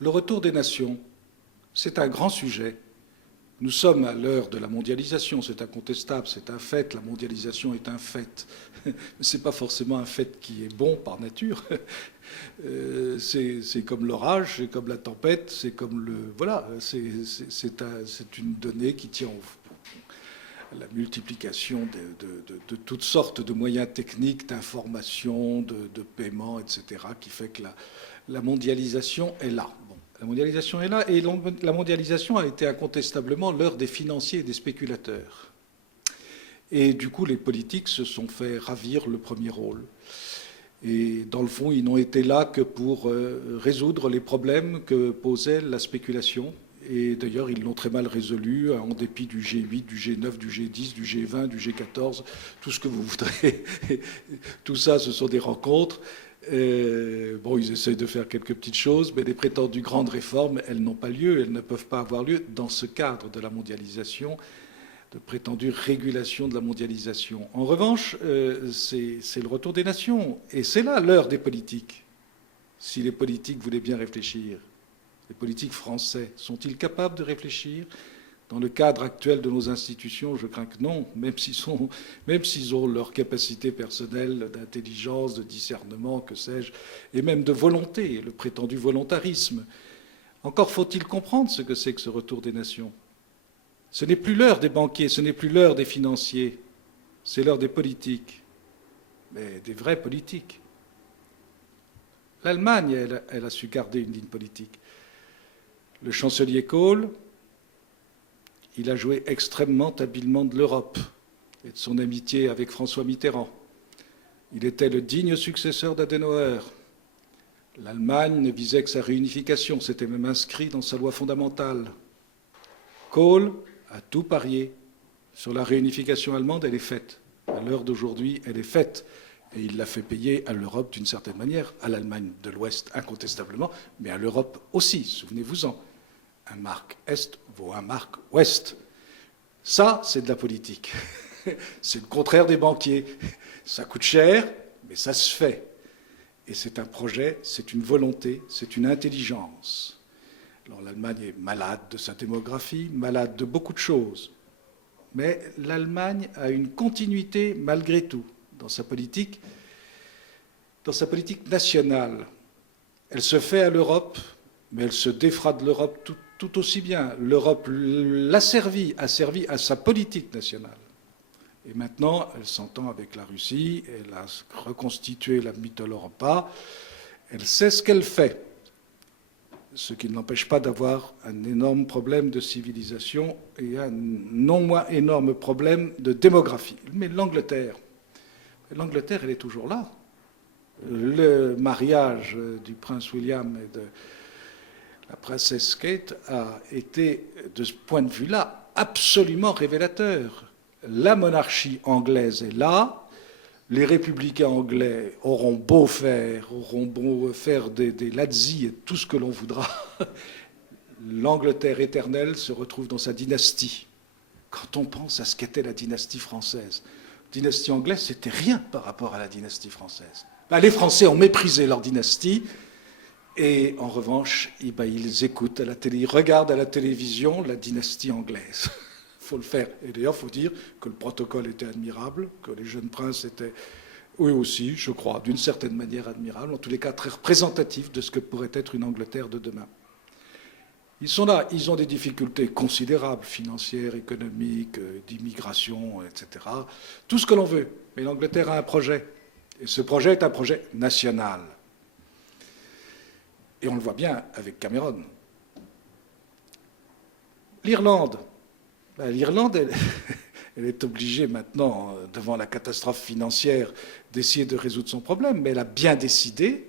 Le retour des nations, c'est un grand sujet. Nous sommes à l'heure de la mondialisation, c'est incontestable, c'est un fait, la mondialisation est un fait. Ce n'est pas forcément un fait qui est bon par nature. C'est comme l'orage, c'est comme la tempête, c'est comme le... Voilà, c'est une donnée qui tient à la multiplication de toutes sortes de moyens techniques, d'information, de paiement, etc., qui fait que la mondialisation est là. La mondialisation est là et la mondialisation a été incontestablement l'heure des financiers et des spéculateurs. Et du coup, les politiques se sont fait ravir le premier rôle. Et dans le fond, ils n'ont été là que pour résoudre les problèmes que posait la spéculation. Et d'ailleurs, ils l'ont très mal résolu, en dépit du G8, du G9, du G10, du G20, du G14, tout ce que vous voudrez. Tout ça, ce sont des rencontres. Bon, ils essayent de faire quelques petites choses, mais les prétendues grandes réformes, elles n'ont pas lieu, elles ne peuvent pas avoir lieu dans ce cadre de la mondialisation, de prétendue régulation de la mondialisation. En revanche, c'est le retour des nations, et c'est là l'heure des politiques. Si les politiques voulaient bien réfléchir, les politiques français, sont-ils capables de réfléchir ? Dans le cadre actuel de nos institutions, je crains que non, même s'ils ont leur capacité personnelle d'intelligence, de discernement, que sais-je, et même de volonté, le prétendu volontarisme. Encore faut-il comprendre ce que c'est que ce retour des nations. Ce n'est plus l'heure des banquiers, ce n'est plus l'heure des financiers, c'est l'heure des politiques, mais des vrais politiques. L'Allemagne, elle a su garder une ligne politique. Le chancelier Kohl, il a joué extrêmement habilement de l'Europe et de son amitié avec François Mitterrand. Il était le digne successeur d'Adenauer. L'Allemagne ne visait que sa réunification, c'était même inscrit dans sa loi fondamentale. Kohl a tout parié sur la réunification allemande, elle est faite. À l'heure d'aujourd'hui, elle est faite. Et il l'a fait payer à l'Europe d'une certaine manière, à l'Allemagne de l'Ouest incontestablement, mais à l'Europe aussi, souvenez-vous-en. Un mark Est vaut un mark Ouest. Ça, c'est de la politique. C'est le contraire des banquiers. Ça coûte cher, mais ça se fait. Et c'est un projet, c'est une volonté, c'est une intelligence. Alors l'Allemagne est malade de sa démographie, malade de beaucoup de choses. Mais l'Allemagne a une continuité malgré tout dans sa politique nationale. Elle se fait à l'Europe, mais elle se défra de l'Europe tout aussi bien. L'Europe a servi à sa politique nationale. Et maintenant, elle s'entend avec la Russie, elle a reconstitué la Mitteleuropa, elle sait ce qu'elle fait. Ce qui ne l'empêche pas d'avoir un énorme problème de civilisation et un non moins énorme problème de démographie. Mais l'Angleterre, elle est toujours là. Le mariage du prince William et de la princesse Kate a été, de ce point de vue-là, absolument révélateur. La monarchie anglaise est là, les républicains anglais auront beau faire des lazzi et tout ce que l'on voudra. L'Angleterre éternelle se retrouve dans sa dynastie. Quand on pense à ce qu'était la dynastie française, la dynastie anglaise, c'était rien par rapport à la dynastie française. Les Français ont méprisé leur dynastie, et en revanche, ils écoutent à la télé, ils regardent à la télévision la dynastie anglaise. Il faut le faire. Et d'ailleurs, il faut dire que le protocole était admirable, que les jeunes princes étaient, eux aussi, je crois, d'une certaine manière admirables, en tous les cas très représentatifs de ce que pourrait être une Angleterre de demain. Ils sont là, ils ont des difficultés considérables, financières, économiques, d'immigration, etc. Tout ce que l'on veut. Mais l'Angleterre a un projet. Et ce projet est un projet national. Et on le voit bien avec Cameron. L'Irlande. L'Irlande, elle est obligée maintenant, devant la catastrophe financière, d'essayer de résoudre son problème, mais elle a bien décidé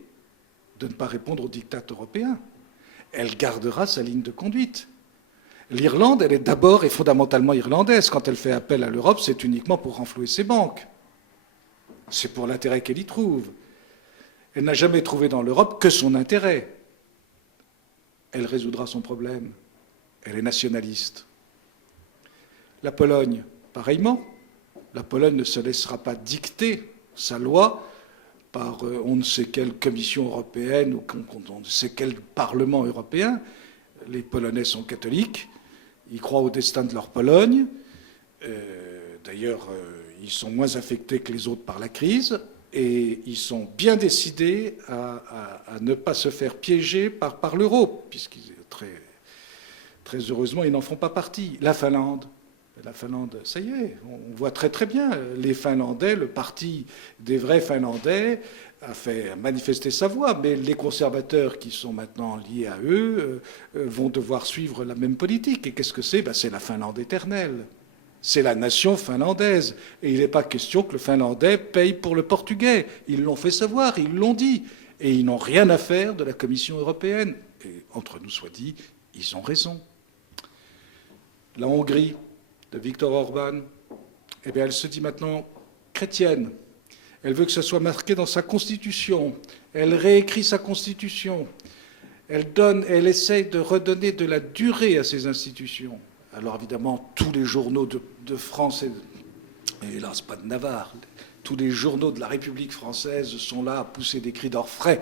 de ne pas répondre aux diktats européens. Elle gardera sa ligne de conduite. L'Irlande, elle est d'abord et fondamentalement irlandaise. Quand elle fait appel à l'Europe, c'est uniquement pour renflouer ses banques. C'est pour l'intérêt qu'elle y trouve. Elle n'a jamais trouvé dans l'Europe que son intérêt. Elle résoudra son problème. Elle est nationaliste. La Pologne, pareillement. La Pologne ne se laissera pas dicter sa loi par on ne sait quelle commission européenne ou on ne sait quel Parlement européen. Les Polonais sont catholiques, ils croient au destin de leur Pologne. D'ailleurs, ils sont moins affectés que les autres par la crise et ils sont bien décidés à ne pas se faire piéger par l'euro, puisqu'ils très heureusement, ils n'en font pas partie. La Finlande, ça y est, on voit très très bien. Les Finlandais, le parti des vrais Finlandais a fait manifester sa voix, mais les conservateurs qui sont maintenant liés à eux vont devoir suivre la même politique. Et qu'est-ce que c'est? C'est la Finlande éternelle. C'est la nation finlandaise. Et il n'est pas question que le Finlandais paye pour le Portugais. Ils l'ont fait savoir, ils l'ont dit. Et ils n'ont rien à faire de la Commission européenne. Et entre nous soit dit, ils ont raison. La Hongrie de Viktor Orban, eh bien, elle se dit maintenant chrétienne. Elle veut que ça soit marqué dans sa constitution. Elle réécrit sa constitution. Elle essaye de redonner de la durée à ses institutions. Alors évidemment, tous les journaux de France, et hélas pas de Navarre, tous les journaux de la République française sont là à pousser des cris d'orfraie.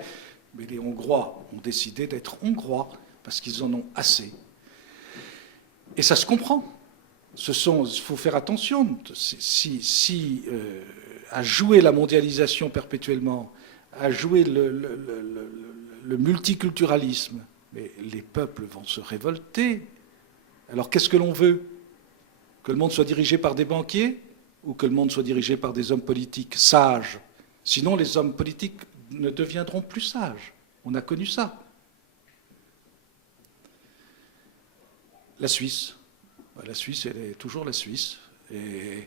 Mais les Hongrois ont décidé d'être Hongrois parce qu'ils en ont assez. Et ça se comprend. Il faut faire attention. À jouer la mondialisation perpétuellement, à jouer le multiculturalisme, mais les peuples vont se révolter. Alors qu'est-ce que l'on veut? Que le monde soit dirigé par des banquiers ou que le monde soit dirigé par des hommes politiques sages? Sinon, les hommes politiques ne deviendront plus sages. On a connu ça. La Suisse. La Suisse, elle est toujours la Suisse. Et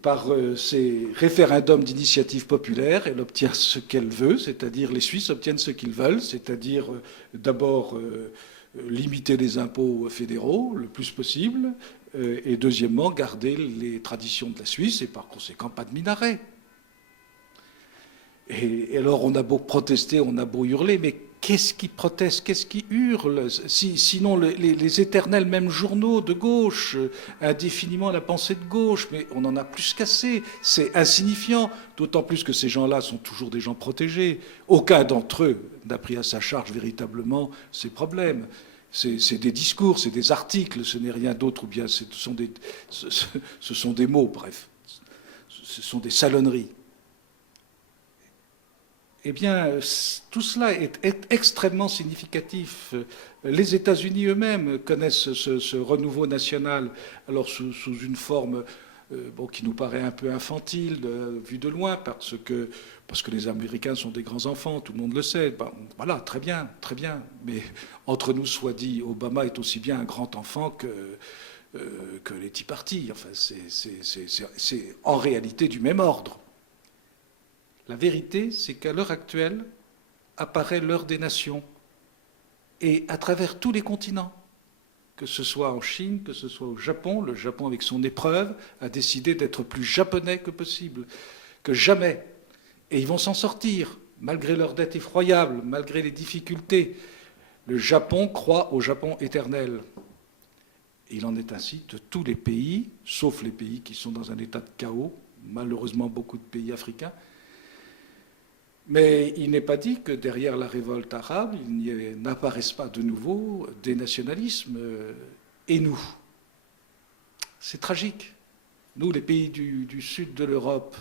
par ces référendums d'initiative populaire, elle obtient ce qu'elle veut, c'est-à-dire les Suisses obtiennent ce qu'ils veulent, c'est-à-dire d'abord limiter les impôts fédéraux le plus possible, et deuxièmement garder les traditions de la Suisse et par conséquent pas de minaret. Et alors on a beau protester, on a beau hurler, mais qu'est-ce qui proteste, qu'est-ce qui hurle? Sinon les éternels mêmes journaux de gauche, indéfiniment la pensée de gauche, mais on en a plus qu'assez. C'est insignifiant, d'autant plus que ces gens-là sont toujours des gens protégés. Aucun d'entre eux n'a pris à sa charge véritablement ces problèmes. C'est des discours, c'est des articles, ce n'est rien d'autre, ou bien ce sont des mots, bref. Ce sont des salonneries. Eh bien, tout cela est extrêmement significatif. Les États-Unis eux-mêmes connaissent ce renouveau national, alors sous une forme qui nous paraît un peu infantile, vue de loin, parce que les Américains sont des grands enfants, tout le monde le sait. Voilà, très bien, très bien. Mais entre nous soit dit, Obama est aussi bien un grand enfant que les Tea Party. Enfin, c'est en réalité du même ordre. La vérité, c'est qu'à l'heure actuelle apparaît l'heure des nations, et à travers tous les continents, que ce soit en Chine, que ce soit au Japon. Le Japon, avec son épreuve, a décidé d'être plus japonais que possible, que jamais. Et ils vont s'en sortir, malgré leur dette effroyable, malgré les difficultés. Le Japon croit au Japon éternel. Et il en est ainsi de tous les pays, sauf les pays qui sont dans un état de chaos, malheureusement beaucoup de pays africains. Mais il n'est pas dit que derrière la révolte arabe, il n'apparaissent pas de nouveau des nationalismes. Et nous, c'est tragique. Nous, les pays du sud de l'Europe,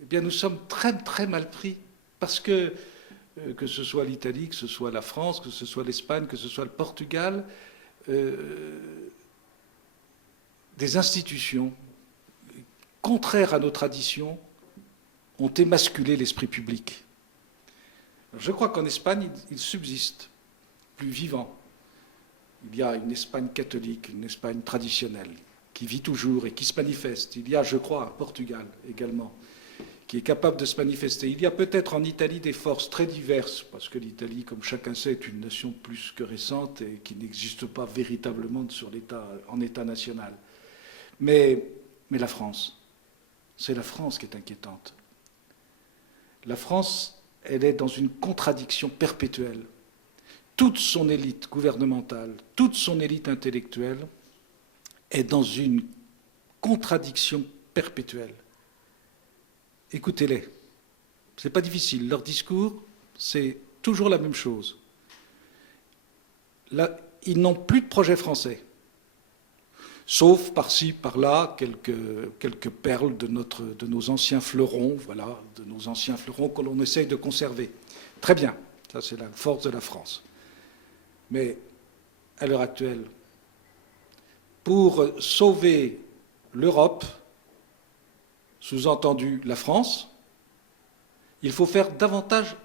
eh bien, nous sommes très, très mal pris. Parce que ce soit l'Italie, que ce soit la France, que ce soit l'Espagne, que ce soit le Portugal, des institutions contraires à nos traditions ont émasculé l'esprit public. Je crois qu'en Espagne, il subsiste, plus vivant. Il y a une Espagne catholique, une Espagne traditionnelle, qui vit toujours et qui se manifeste. Il y a, je crois, un Portugal également, qui est capable de se manifester. Il y a peut-être en Italie des forces très diverses, parce que l'Italie, comme chacun sait, est une nation plus que récente et qui n'existe pas véritablement en État national. Mais la France, c'est la France qui est inquiétante. La France, elle est dans une contradiction perpétuelle. Toute son élite gouvernementale, toute son élite intellectuelle est dans une contradiction perpétuelle. Écoutez-les. C'est pas difficile. Leur discours, c'est toujours la même chose. Là, ils n'ont plus de projet français. Sauf par-ci, par-là, quelques perles de nos anciens fleurons, voilà, de nos anciens fleurons que l'on essaye de conserver. Très bien, ça c'est la force de la France. Mais à l'heure actuelle, pour sauver l'Europe, sous-entendu la France, il faut faire davantage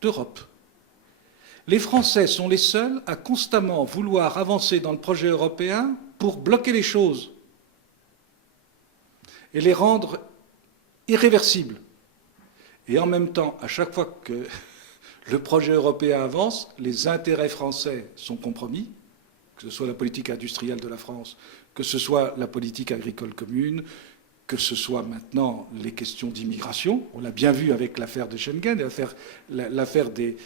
d'Europe. Les Français sont les seuls à constamment vouloir avancer dans le projet européen pour bloquer les choses et les rendre irréversibles. Et en même temps, à chaque fois que le projet européen avance, les intérêts français sont compromis, que ce soit la politique industrielle de la France, que ce soit la politique agricole commune, que ce soit maintenant les questions d'immigration. On l'a bien vu avec l'affaire de Schengen, l'affaire des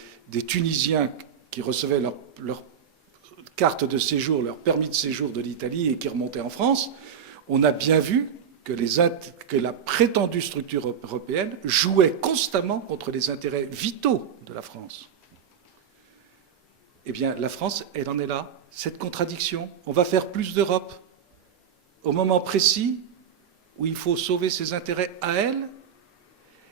Tunisiens qui recevaient leur carte de séjour, leur permis de séjour de l'Italie et qui remontaient en France. On a bien vu que la prétendue structure européenne jouait constamment contre les intérêts vitaux de la France. Eh bien, la France, elle en est là, cette contradiction. On va faire plus d'Europe au moment précis où il faut sauver ses intérêts à elle.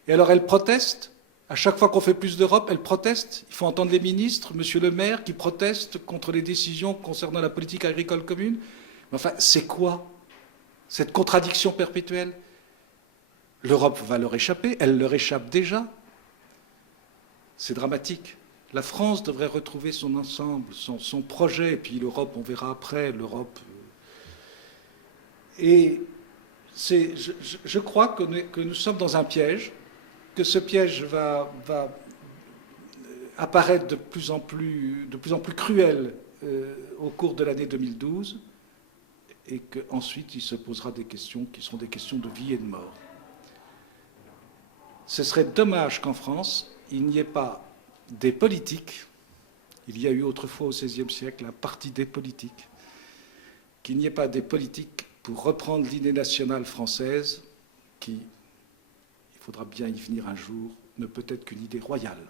Et alors elle proteste. À chaque fois qu'on fait plus d'Europe, elle proteste. Il faut entendre les ministres, Monsieur le maire, qui protestent contre les décisions concernant la politique agricole commune. Mais enfin, c'est quoi cette contradiction perpétuelle? L'Europe va leur échapper, elle leur échappe déjà. C'est dramatique. La France devrait retrouver son ensemble, son projet, et puis l'Europe, on verra après, l'Europe. Et je crois que nous sommes dans un piège, que ce piège va apparaître de plus en plus cruel au cours de l'année 2012, et qu'ensuite il se posera des questions qui seront des questions de vie et de mort. Ce serait dommage qu'en France, il n'y ait pas des politiques, il y a eu autrefois au XVIe siècle un parti des politiques, qu'il n'y ait pas des politiques pour reprendre l'idée nationale française qui, il faudra bien y venir un jour, ne peut être qu'une idée royale.